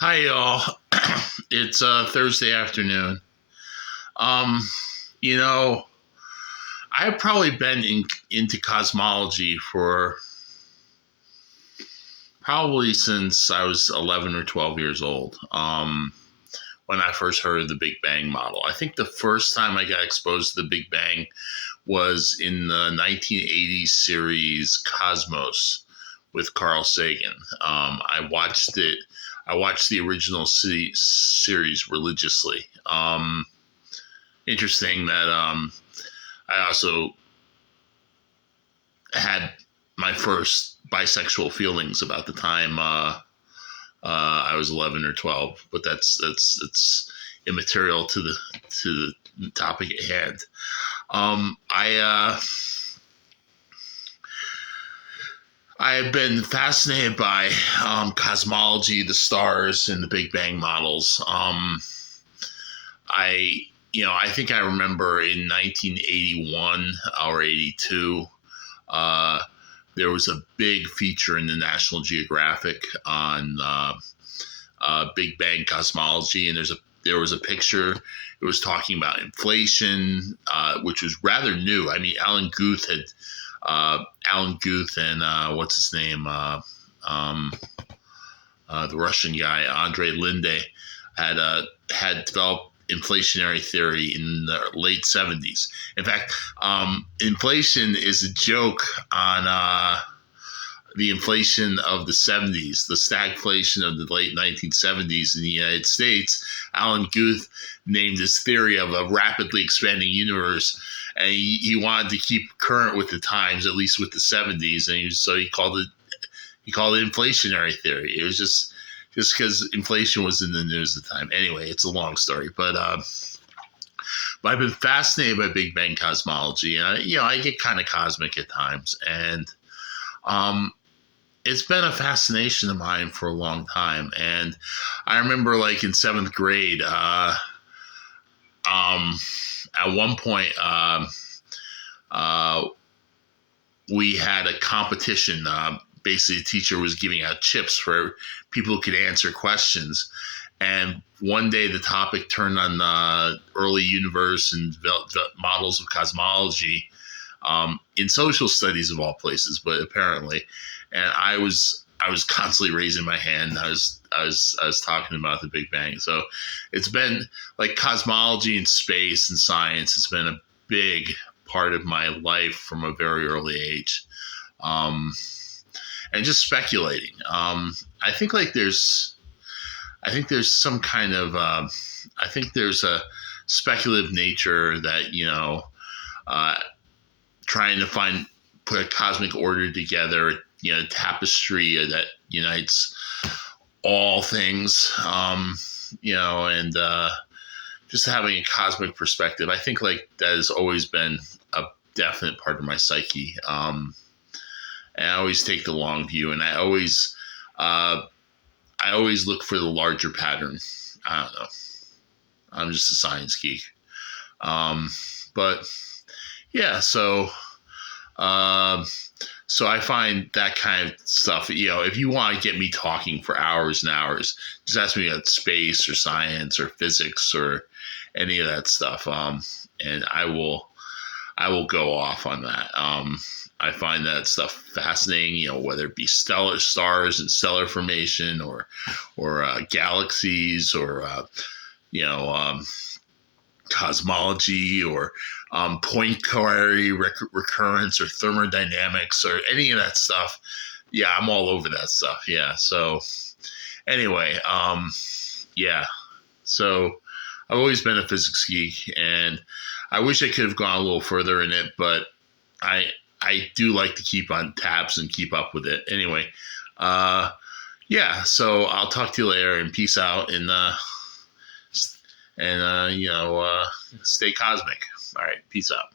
Hi, y'all. It's Thursday afternoon. Um, you know, I've probably been into cosmology for probably since I was 11 or 12 years old. When I first heard of the Big Bang model, I think the first time I got exposed to the Big Bang was in the 1980s series Cosmos with Carl Sagan. I watched it. I watched the original series religiously. Interesting that I also had my first bisexual feelings about the time I was 11 or 12, but that's immaterial to the topic at hand. I've been fascinated by cosmology, the stars, and the Big Bang models. I I think I remember in 1981 or 82, uh, there was a big feature in the National Geographic on Big Bang cosmology, and there was a picture. It was talking about inflation, which was rather new. I mean, Alan Guth and what's his name, the Russian guy Andre Linde had developed inflationary theory in the late 70s. In fact, inflation is a joke on the inflation of the 70s, the stagflation of the late 1970s in the United States. Alan Guth named his theory of a rapidly expanding universe, and he wanted to keep current with the times, at least with the 70s, and so he called it inflationary theory. It was just because inflation was in the news at the time. Anyway, it's a long story, but I've been fascinated by Big Bang cosmology, and I get kind of cosmic at times, and it's been a fascination of mine for a long time. And I remember, like in seventh grade, at one point, we had a competition. Basically, the teacher was giving out chips for people who could answer questions. And one day, the topic turned on the early universe and the models of cosmology, in social studies of all places, but apparently. And I was constantly raising my hand. I was talking about the Big Bang. So it's been like cosmology and space and science. It's been a big part of my life from a very early age. And just speculating. I think like there's some kind of I think there's a speculative nature that uh, trying to put a cosmic order together, tapestry that unites all things, and just having a cosmic perspective. I think like that has always been a definite part of my psyche. And I always take the long view, and uh, I always look for the larger pattern. I don't know. I'm just a science geek. But yeah, um, so I find that kind of stuff. If you want to get me talking for hours and hours, just ask me about space or science or physics or any of that stuff. And I will go off on that. I find that stuff fascinating. Whether it be stellar stars and stellar formation, or galaxies, or you know um, cosmology, or Poincare recurrence, or thermodynamics, or any of that stuff. Yeah, I'm all over that stuff. Yeah. So anyway, yeah. So I've always been a physics geek, and I wish I could have gone a little further in it, but I I do like to keep on tabs and keep up with it. Anyway, uh, yeah. So I'll talk to you later, and peace out, and stay cosmic. All right, peace out.